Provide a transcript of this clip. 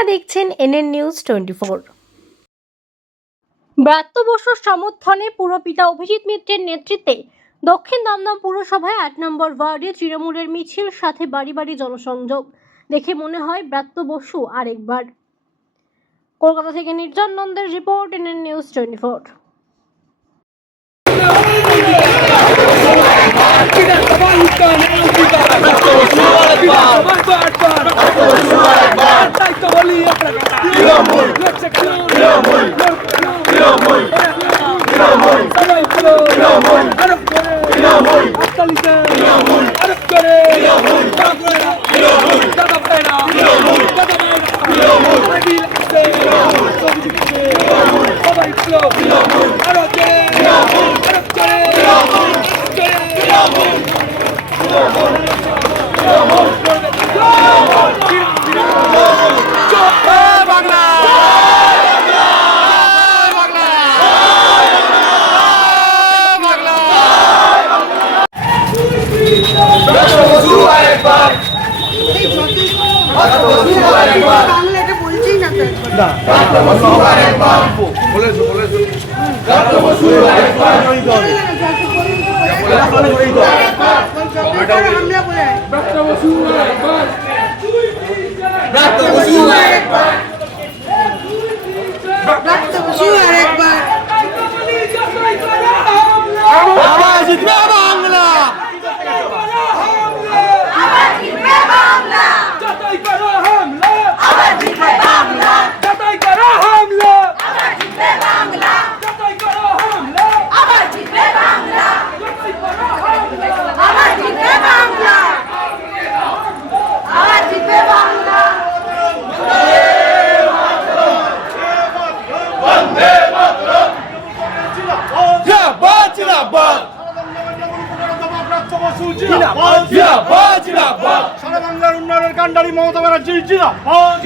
আপনারা দেখছেন NN news 24। ব্রাত্য বসুর সমর্থনে পুরপিতা অভিজিৎ মিত্রের নেতৃত্বে দক্ষিণ দমদম পুরসভায় ৮ নম্বর ওয়ার্ডে তৃণমূলের মিছিল, সাথে বাড়ি বাড়ি জনসংযোগ। দেখে মনে হয় ব্রাত্য বসু আরেকবার। কলকাতা থেকে নির্জন নন্দের রিপোর্ট, এনএন নিউজ 24। সারা বাংলার উন্নয়নের কাণ্ডারি মমতা ব্যানার্জি জিন্দাবাদ।